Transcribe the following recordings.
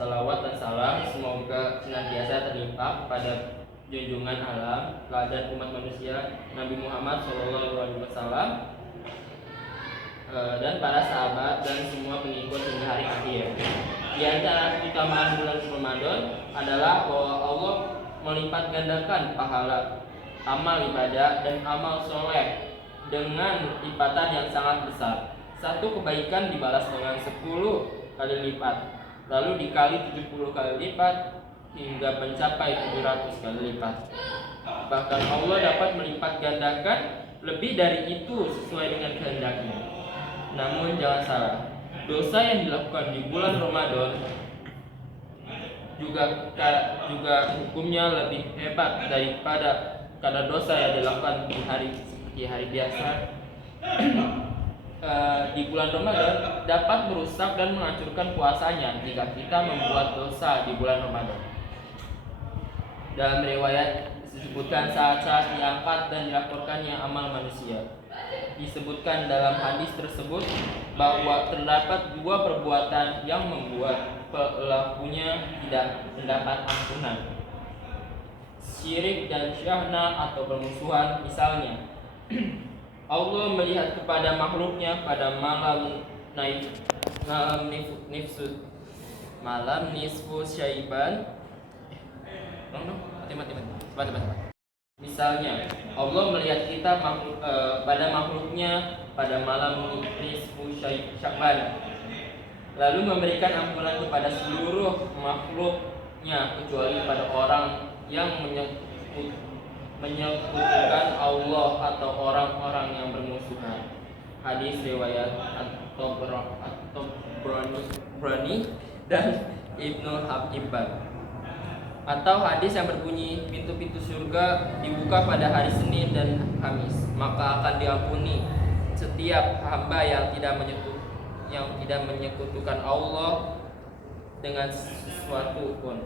salawat dan salam semoga senantiasa terlimpah pada junjungan alam, teladan umat manusia Nabi Muhammad SAW, dan para sahabat dan semua pengikut hingga hari akhir. Di antara keutamaan bulan Ramadan adalah bahwa Allah melipat gandakan pahala amal ibadah dan amal soleh dengan lipatan yang sangat besar. Satu kebaikan dibalas dengan 10 kali lipat, lalu dikali 70 kali lipat hingga mencapai 700 kali lipat. Bahkan Allah dapat melipat gandakan lebih dari itu sesuai dengan kehendaknya. Namun jangan salah, dosa yang dilakukan di bulan Ramadan juga hukumnya lebih hebat daripada karena dosa yang dilakukan di hari biasa. Di bulan Ramadan dapat merusak dan menghancurkan puasanya jika kita membuat dosa di bulan Ramadan. Dalam riwayat disebutkan saat-saat diangkat dan dilaporkannya amal manusia. Disebutkan dalam hadis tersebut bahwa terdapat 2 perbuatan yang membuat pelakunya tidak mendapat ampunan. Syirik dan syahna atau permusuhan. Misalnya, Allah melihat kepada makhluknya pada malam nisfu Syaiban. Misalnya, Allah melihat kita pada makhluknya pada malam nisfu Sya'ban, lalu memberikan ampunan kepada seluruh makhluknya kecuali pada orang yang menyekutukan Allah atau orang-orang yang bermusuhan. Hadis riwayat At-Tabrani dan Ibnu Hibban. Atau hadis yang berbunyi, pintu-pintu surga dibuka pada hari Senin dan Kamis, maka akan diampuni setiap hamba yang tidak menyekutukan Allah dengan sesuatu pun,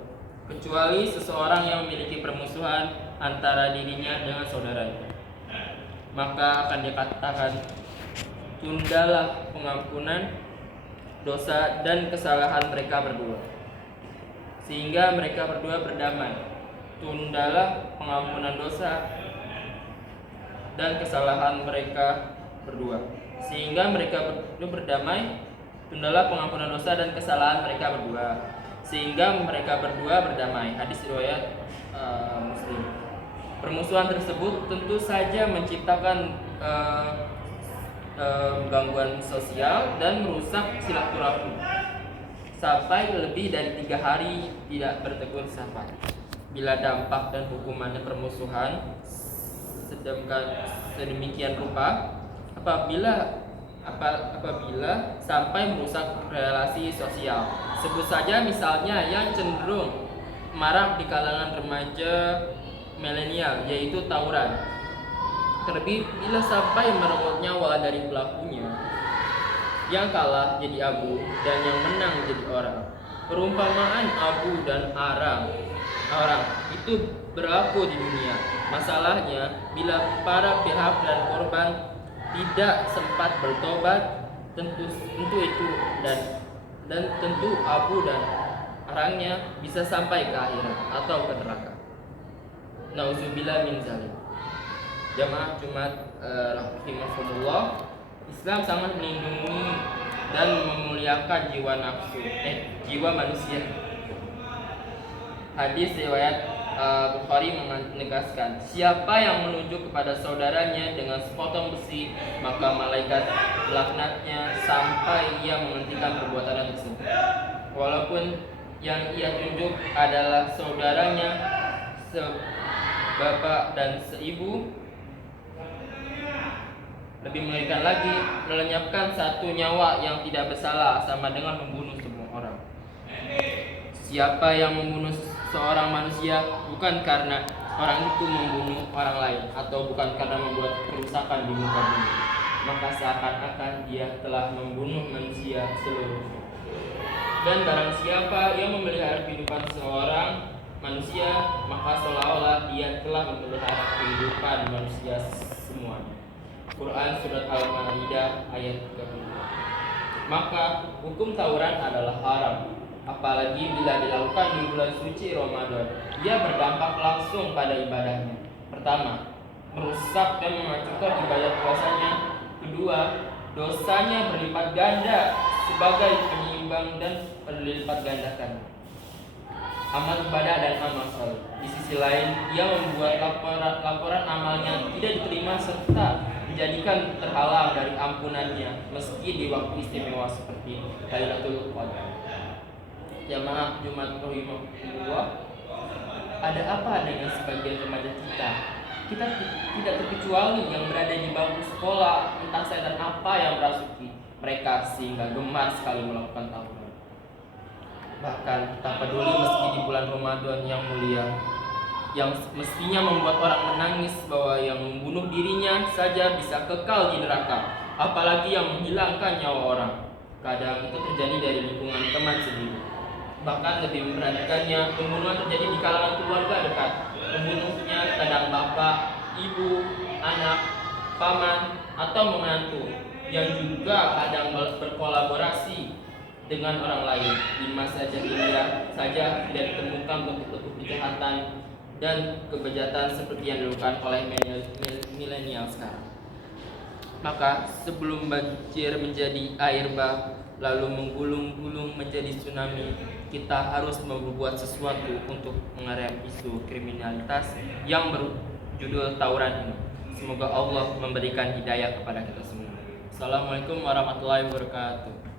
kecuali seseorang yang memiliki permusuhan antara dirinya dengan saudaranya. Maka akan dikatakan, tundalah pengampunan dosa dan kesalahan mereka berdua, sehingga mereka berdua berdamai. Tundalah pengampunan dosa dan kesalahan mereka berdua, sehingga mereka berdua berdamai. Tundalah pengampunan dosa dan kesalahan mereka berdua, sehingga mereka berdua berdamai. Hadis riwayat Muslim. Permusuhan tersebut tentu saja menciptakan gangguan sosial dan merusak silaturahmi sampai lebih dari 3 hari tidak bertegur sapa. Bila dampak dan hukumannya permusuhan sedemikian rupa, apabila sampai merusak relasi sosial. Sebut saja misalnya yang cenderung marak di kalangan remaja milenial, yaitu tawuran. Terlebih bila sampai merebut nyawa dari pelakunya, yang kalah jadi abu dan yang menang jadi orang. Perumpamaan abu dan orang itu berlaku di dunia. Masalahnya, bila para pihak dan korban tidak sempat bertobat, tentu itu dan tentu abu dan orangnya bisa sampai ke akhirat atau ke neraka. Nauzubillah min zalik. Jamaah Jumat rahimahumullah, Islam sangat melindungi dan memuliakan jiwa manusia. Hadis riwayat Bukhari menegaskan, siapa yang menunjuk kepada saudaranya dengan sepotong besi, maka malaikat melaknatnya sampai ia menghentikan perbuatan tersebut. Walaupun yang ia tunjuk adalah saudaranya sebapak dan seibu. Lebih mengerikan lagi, melenyapkan satu nyawa yang tidak bersalah sama dengan membunuh semua orang. Siapa yang membunuh seorang manusia bukan karena orang itu membunuh orang lain atau bukan karena membuat kerusakan di muka bumi, maka seakan-akan dia telah membunuh manusia seluruhnya. Dan barang siapa yang memelihara kehidupan seorang manusia, maka seolah-olah dia telah memelihara kehidupan manusia semuanya. Quran Surat Al-Ma'idah ayat 32. Maka hukum tawuran adalah haram. apalagi bila dilakukan di bulan suci Ramadan. Ia berdampak langsung pada ibadahnya. Pertama, merusak dan menghancurkan ibadah puasanya. Kedua, dosanya berlipat ganda sebagai penyeimbang dan berlipat gandakan amal ibadah dan amal saleh. Di sisi lain, ia membuat laporan amalnya tidak diterima serta dijadikan terhalang dari ampunannya meski di waktu istimewa seperti Lailatul Qadar. Jamaah Jumat rahimahullah, ada apa dengan sebagian remaja kita? Kita tidak terkecuali yang berada di bangku sekolah, entah setan apa yang merasuki mereka sehingga gemar sekali melakukan tawuran. Bahkan tak peduli meski di bulan Ramadan yang mulia, yang mestinya membuat orang menangis bahwa yang membunuh dirinya saja bisa kekal di neraka, apalagi yang menghilangkan nyawa orang. Kadang itu terjadi dari lingkungan teman sendiri. Bahkan lebih memperhatikannya, pembunuhan terjadi di kalangan keluarga dekat. Pembunuhnya kadang bapak, ibu, anak, paman, atau menantu, yang juga kadang berkolaborasi dengan orang lain. Di masa jahiliyah saja tidak ditemukan bentuk-bentuk kejahatan dan kebejatan seperti yang dilakukan oleh milenial sekarang. Maka sebelum banjir menjadi air bah lalu menggulung-gulung menjadi tsunami, kita harus berbuat sesuatu untuk mengerem isu kriminalitas yang berjudul tawuran ini. Semoga Allah memberikan hidayah kepada kita semua. Assalamualaikum warahmatullahi wabarakatuh.